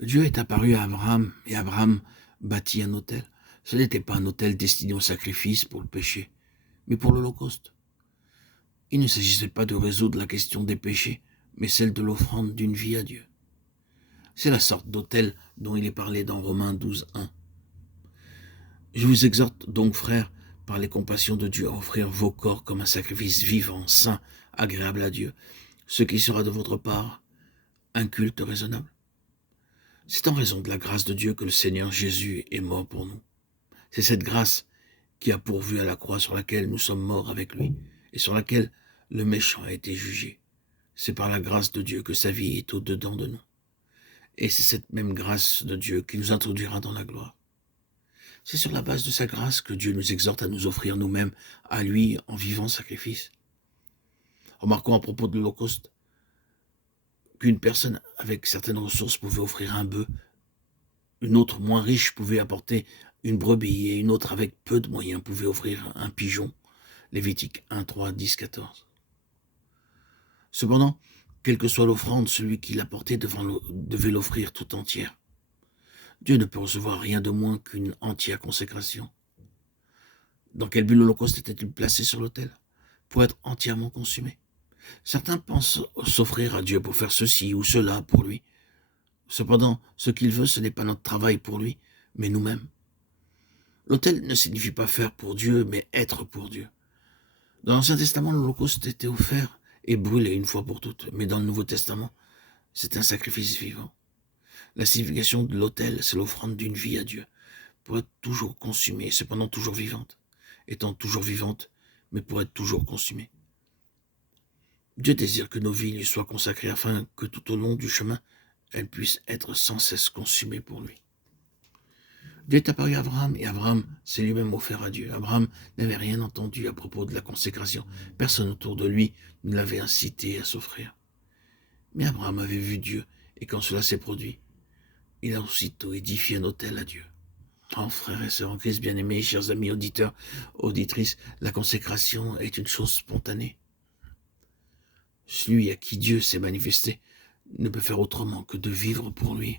Dieu est apparu à Abraham et Abraham bâtit un autel. Ce n'était pas un autel destiné au sacrifice pour le péché, mais pour l'Holocauste. Il ne s'agissait pas de résoudre la question des péchés, mais celle de l'offrande d'une vie à Dieu. C'est la sorte d'autel dont il est parlé dans Romains 12, 1. Je vous exhorte donc, frères, par les compassions de Dieu, à offrir vos corps comme un sacrifice vivant, saint, agréable à Dieu, ce qui sera de votre part un culte raisonnable. C'est en raison de la grâce de Dieu que le Seigneur Jésus est mort pour nous. C'est cette grâce qui a pourvu à la croix sur laquelle nous sommes morts avec lui et sur laquelle le méchant a été jugé. C'est par la grâce de Dieu que sa vie est au-dedans de nous. Et c'est cette même grâce de Dieu qui nous introduira dans la gloire. C'est sur la base de sa grâce que Dieu nous exhorte à nous offrir nous-mêmes à lui en vivant sacrifice. Remarquons à propos de l'Holocauste qu'une personne avec certaines ressources pouvait offrir un bœuf, une autre moins riche pouvait apporter une brebis et une autre avec peu de moyens pouvait offrir un pigeon. Lévitique 1, 3, 10, 14. Cependant, quelle que soit l'offrande, celui qui l'apportait devait l'offrir tout entière. Dieu ne peut recevoir rien de moins qu'une entière consécration. Dans quel but l'Holocauste était-il placé sur l'autel? Pour être entièrement consumé. Certains pensent s'offrir à Dieu pour faire ceci ou cela pour lui. Cependant, ce qu'il veut, ce n'est pas notre travail pour lui, mais nous-mêmes. L'autel ne signifie pas faire pour Dieu, mais être pour Dieu. Dans l'Ancien Testament, l'Holocauste était offert et brûlé une fois pour toutes, mais dans le Nouveau Testament, c'est un sacrifice vivant. La signification de l'autel, c'est l'offrande d'une vie à Dieu, pour être toujours consumée, cependant toujours vivante, étant toujours vivante, mais pour être toujours consumée. Dieu désire que nos vies lui soient consacrées afin que tout au long du chemin, elles puissent être sans cesse consumées pour lui. Dieu est apparu à Abraham et Abraham s'est lui-même offert à Dieu. Abraham n'avait rien entendu à propos de la consécration. Personne autour de lui ne l'avait incité à s'offrir. Mais Abraham avait vu Dieu et quand cela s'est produit, il a aussitôt édifié un autel à Dieu. Oh, frères et sœurs en Christ bien-aimés, chers amis auditeurs, auditrices, la consécration est une chose spontanée. Celui à qui Dieu s'est manifesté ne peut faire autrement que de vivre pour lui.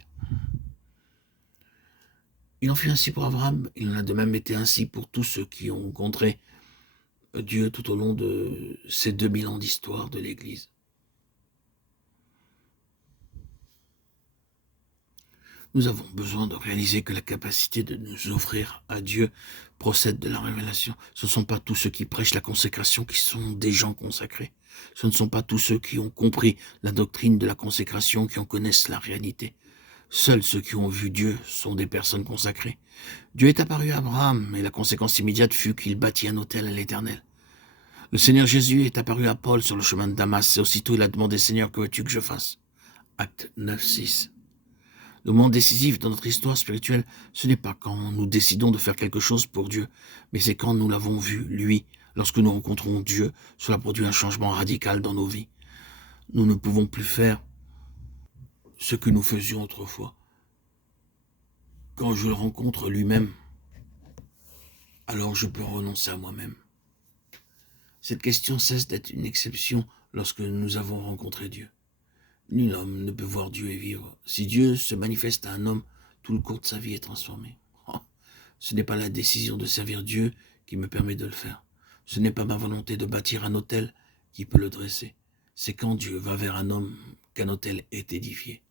Il en fut ainsi pour Abraham, il en a de même été ainsi pour tous ceux qui ont rencontré Dieu tout au long de ces 2000 ans d'histoire de l'Église. Nous avons besoin de réaliser que la capacité de nous offrir à Dieu procède de la révélation. Ce ne sont pas tous ceux qui prêchent la consécration qui sont des gens consacrés. Ce ne sont pas tous ceux qui ont compris la doctrine de la consécration qui en connaissent la réalité. Seuls ceux qui ont vu Dieu sont des personnes consacrées. Dieu est apparu à Abraham et la conséquence immédiate fut qu'il bâtit un autel à l'Éternel. Le Seigneur Jésus est apparu à Paul sur le chemin de Damas et aussitôt il a demandé « Seigneur, que veux-tu que je fasse ?» Acte 9, 6. Le moment décisif dans notre histoire spirituelle, ce n'est pas quand nous décidons de faire quelque chose pour Dieu, mais c'est quand nous l'avons vu, lui. Lorsque nous rencontrons Dieu, cela produit un changement radical dans nos vies. Nous ne pouvons plus faire ce que nous faisions autrefois. Quand je le rencontre lui-même, alors je peux renoncer à moi-même. Cette question cesse d'être une exception lorsque nous avons rencontré Dieu. Nul homme ne peut voir Dieu et vivre. Si Dieu se manifeste à un homme, tout le cours de sa vie est transformé. Oh, ce n'est pas la décision de servir Dieu qui me permet de le faire. Ce n'est pas ma volonté de bâtir un autel qui peut le dresser. C'est quand Dieu va vers un homme qu'un autel est édifié.